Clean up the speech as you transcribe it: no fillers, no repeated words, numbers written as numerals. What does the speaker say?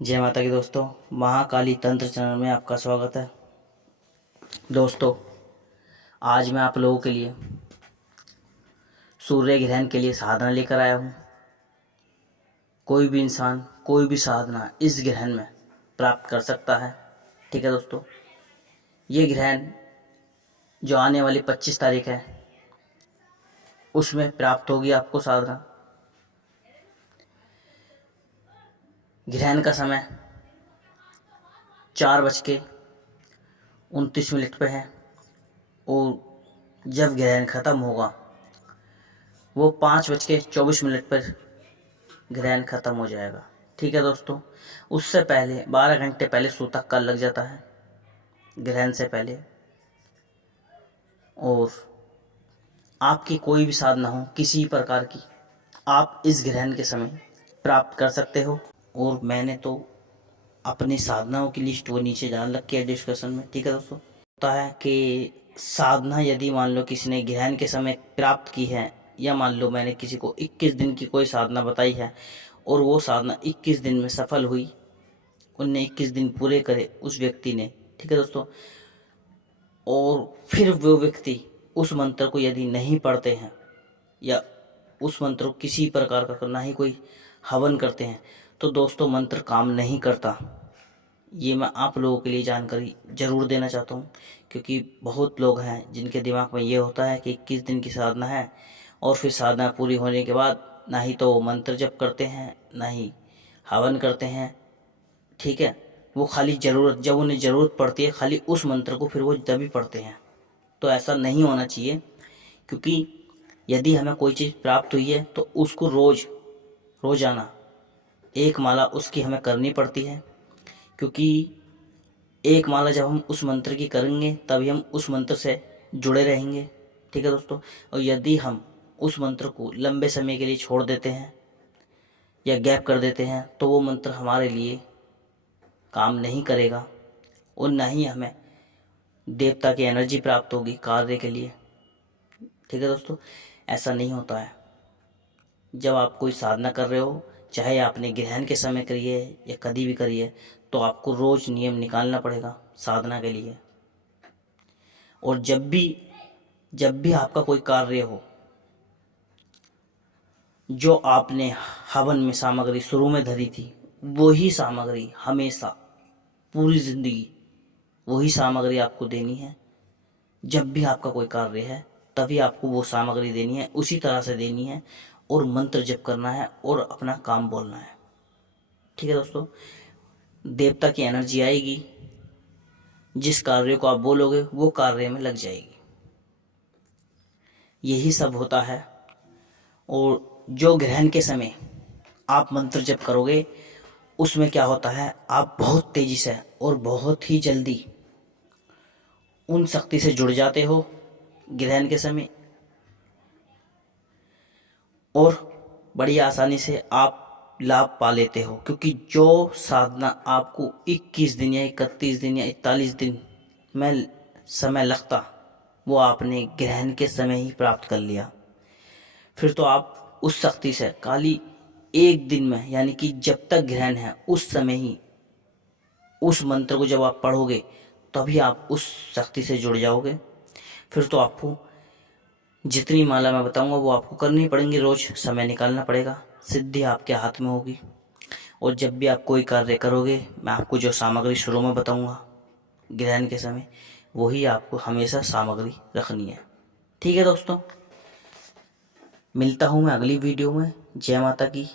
जय माता की दोस्तों, महाकाली तंत्र चैनल में आपका स्वागत है। दोस्तों, आज मैं आप लोगों के लिए सूर्य ग्रहण के लिए साधना लेकर आया हूँ। कोई भी इंसान कोई भी साधना इस ग्रहण में प्राप्त कर सकता है। ठीक है दोस्तों, ये ग्रहण जो आने वाली 25 तारीख है उसमें प्राप्त होगी आपको साधना। ग्रहण का समय 4:29 पे है और जब ग्रहण ख़त्म होगा वो 5:24 पर ग्रहण ख़त्म हो जाएगा। ठीक है दोस्तों, उससे पहले 12 घंटे पहले सूतक काल लग जाता है ग्रहण से पहले। और आपकी कोई भी साधना हो किसी प्रकार की, आप इस ग्रहण के समय प्राप्त कर सकते हो। और मैंने तो अपनी साधनाओं की लिस्ट वो नीचे डाल रखी है डिस्कशन में। ठीक है दोस्तों, होता है कि साधना यदि मान लो किसी ने ग्रहण के समय प्राप्त की है, या मान लो मैंने किसी को 21 दिन की कोई साधना बताई है और वो साधना 21 दिन में सफल हुई, उनने 21 दिन पूरे करे उस व्यक्ति ने। ठीक है दोस्तों, और फिर वो व्यक्ति उस मंत्र को यदि नहीं पढ़ते हैं या उस मंत्र को किसी प्रकार का ना ही कोई हवन करते हैं तो दोस्तों मंत्र काम नहीं करता। ये मैं आप लोगों के लिए जानकारी ज़रूर देना चाहता हूँ, क्योंकि बहुत लोग हैं जिनके दिमाग में ये होता है कि 21 दिन की साधना है और फिर साधना पूरी होने के बाद ना ही तो मंत्र जप करते हैं ना ही हवन करते हैं। ठीक है, वो खाली ज़रूरत, जब उन्हें ज़रूरत पड़ती है खाली उस मंत्र को फिर वो तभी पढ़ते हैं। तो ऐसा नहीं होना चाहिए, क्योंकि यदि हमें कोई चीज़ प्राप्त हुई है तो उसको रोज़ाना एक माला उसकी हमें करनी पड़ती है, क्योंकि एक माला जब हम उस मंत्र की करेंगे तभी हम उस मंत्र से जुड़े रहेंगे। ठीक है दोस्तों, और यदि हम उस मंत्र को लंबे समय के लिए छोड़ देते हैं या गैप कर देते हैं तो वो मंत्र हमारे लिए काम नहीं करेगा और ना ही हमें देवता की एनर्जी प्राप्त होगी कार्य के लिए। ठीक है दोस्तों, ऐसा नहीं होता है। जब आप कोई साधना कर रहे हो, चाहे आपने ग्रहण के समय करी है या कभी भी करी है, तो आपको रोज़ नियम निकालना पड़ेगा साधना के लिए। और जब भी आपका कोई कार्य हो, जो आपने हवन में सामग्री शुरू में धरी थी वही सामग्री हमेशा पूरी ज़िंदगी वही सामग्री आपको देनी है। जब भी आपका कोई कार्य है तभी आपको वो सामग्री देनी है, उसी तरह से देनी है और मंत्र जप करना है और अपना काम बोलना है। ठीक है दोस्तों, देवता की एनर्जी आएगी, जिस कार्य को आप बोलोगे वो कार्य में लग जाएगी। यही सब होता है। और जो ग्रहण के समय आप मंत्र जप करोगे उसमें क्या होता है, आप बहुत तेजी से और बहुत ही जल्दी उन शक्ति से जुड़ जाते हो ग्रहण के समय, और बड़ी आसानी से आप लाभ पा लेते हो। क्योंकि जो साधना आपको 21 दिन या 31 दिन या 41 दिन में समय लगता, वो आपने ग्रहण के समय ही प्राप्त कर लिया। फिर तो आप उस शक्ति से खाली एक दिन में, यानी कि जब तक ग्रहण है उस समय ही उस मंत्र को जब आप पढ़ोगे तभी आप उस शक्ति से जुड़ जाओगे। फिर तो आपको जितनी माला मैं बताऊंगा वो आपको करनी पड़ेंगी, रोज़ समय निकालना पड़ेगा, सिद्धि आपके हाथ में होगी। और जब भी आप कोई कार्य करोगे, मैं आपको जो सामग्री शुरू में बताऊंगा ग्रहण के समय, वही आपको हमेशा सामग्री रखनी है। ठीक है दोस्तों, मिलता हूँ मैं अगली वीडियो में। जय माता की।